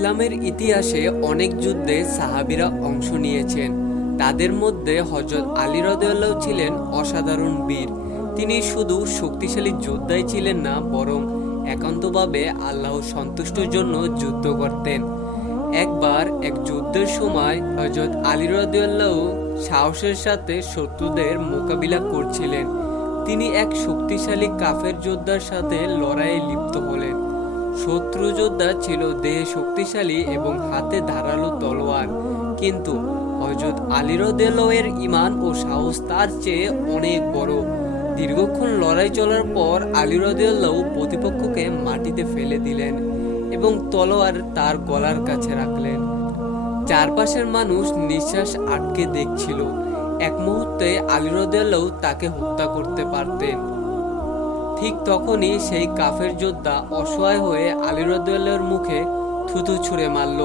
ইসলামের ইতিহাসে অনেক যুদ্ধে সাহাবিরা অংশ নিয়েছেন। তাদের মধ্যে হজরত আলী রদেউল্লাহ ছিলেন অসাধারণ বীর। তিনি শুধু শক্তিশালী যোদ্ধাই ছিলেন না, বরং একান্তভাবে আল্লাহ সন্তুষ্টর জন্য যুদ্ধ করতেন। একবার এক যুদ্ধের সময় হজরত আলী রদেউল্লাহ সাহসের সাথে শত্রুদের মোকাবিলা করছিলেন। তিনি এক শক্তিশালী কাফের যোদ্ধার সাথে লড়াইয়ে লিপ্ত হলেন। শত্রু যোদ্ধা ছিল দেহে শক্তিশালী এবং হাতে ধারালো তলোয়ার। কিন্তু হজরত আলিরদেলের ইমান ও সাহস তার চেয়ে অনেক বড়। দীর্ঘক্ষণ লড়াই চলার পর আলিরদেল্লাহ প্রতিপক্ষকে মাটিতে ফেলে দিলেন এবং তলোয়ার তার গলার কাছে রাখলেন। চারপাশের মানুষ নিঃশ্বাস আটকে দেখছিল। এক মুহূর্তে আলিরদেল্লাহ তাকে হত্যা করতে পারতেন। ঠিক তখনই সেই কাফের যোদ্ধা অসহায় হয়ে আলিরদুল্লাহর মুখে থুতু ছুঁড়ে মারল।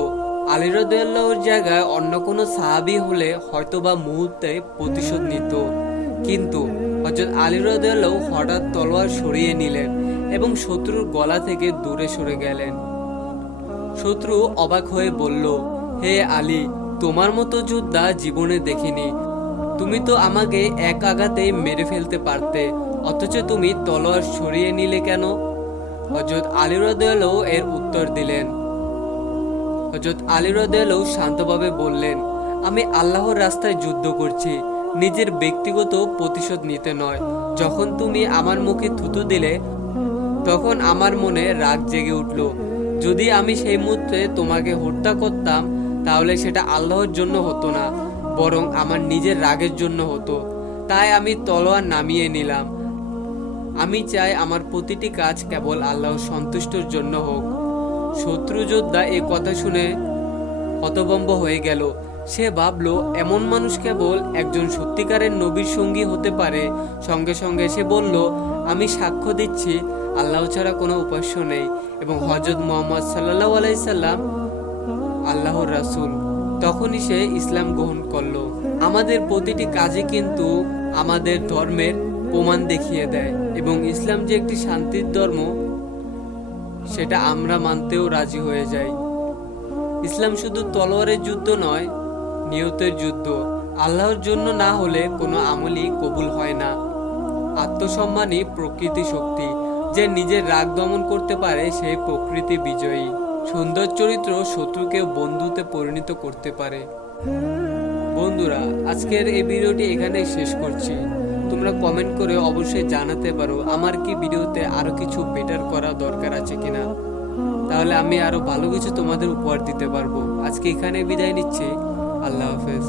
আলিরদুল্লাহর জায়গায় অন্য কোনো সাহাবি হলে হয়তোবা মুহূর্তে প্রতিশোধ নিত। কিন্তু হজরত আলিরদুল্লাহ হঠাৎ তলোয়ার সরিয়ে নিলেন এবং শত্রুর গলা থেকে দূরে সরে গেলেন। শত্রু অবাক হয়ে বলল, হে আলী, তোমার মতো যোদ্ধা জীবনে দেখিনি। তুমি তো আমাকে এক আঘাতে মেরে ফেলতে পারতে। অথচ তুমি তলোয়ার সরিয়ে নিলে কেন? হজরত আলী রদেলও এর উত্তর দিলেন। হজরত আলী রদেলও শান্তভাবে বললেন, আমি আল্লাহর রাস্তায় যুদ্ধ করছি। নিজের ব্যক্তিগত প্রতিশোধ নিতে নয়। যখন তুমি আমার মুখে থুতু দিলে, তখন আমার মনে রাগ জেগে উঠল। যদি আমি সেই মুহূর্তে তোমাকে হত্যা করতাম, তাহলে সেটা আল্লাহর জন্য হতো না, বরং আমার নিজের রাগের জন্য হতো। তাই আমি তলোয়ার নামিয়ে নিলাম। আমি চাই আমার প্রতিটি কাজ কেবল আল্লাহর সন্তুষ্টর জন্য হোক। শত্রু যোদ্ধা এ কথা শুনে হতভম্ব হয়ে গেল। সে ভাবলো, এমন মানুষ কেবল একজন সত্যিকারের নবীর সঙ্গী হতে পারে। সঙ্গে সঙ্গে সে বলল, আমি সাক্ষ্য দিচ্ছি, আল্লাহ ছাড়া কোনো উপাস্য নেই। এবং হজরত মোহাম্মদ সাল্লাহ আলাইসাল্লাম আল্লাহর রাসূল। তখনই সে ইসলাম গ্রহণ করল। আমাদের প্রতিটি কাজে কিন্তু আমাদের ধর্মের প্রমাণ দেখিয়ে দেয় এবং ইসলাম যে একটি শান্তির ধর্ম, সেটা আমরা মানতেও রাজি হয়ে যাই। ইসলাম শুধু তলোয়ারের যুদ্ধ নয়, নিয়তের যুদ্ধ। আল্লাহর জন্য না হলে কোনো আমলই কবুল হয় না। আত্মসম্মানই প্রকৃতি শক্তি। যে নিজের রাগ দমন করতে পারে সেই প্রকৃতি বিজয়ী। সুন্দর চরিত্র শত্রুকে বন্ধুতে পরিণত করতে পারে। বন্ধুরা, আজকের এই ভিডিওটি এখানেই শেষ করছি। তোমরা কমেন্ট করে অবশ্যই জানাতে পারো আমার কি ভিডিওতে আরও কিছু বেটার করা দরকার আছে কিনা। তাহলে আমি আরও ভালো কিছু তোমাদের উপহার দিতে পারব। আজকে এখানে বিদায় নিচ্ছি। আল্লাহ হাফেজ।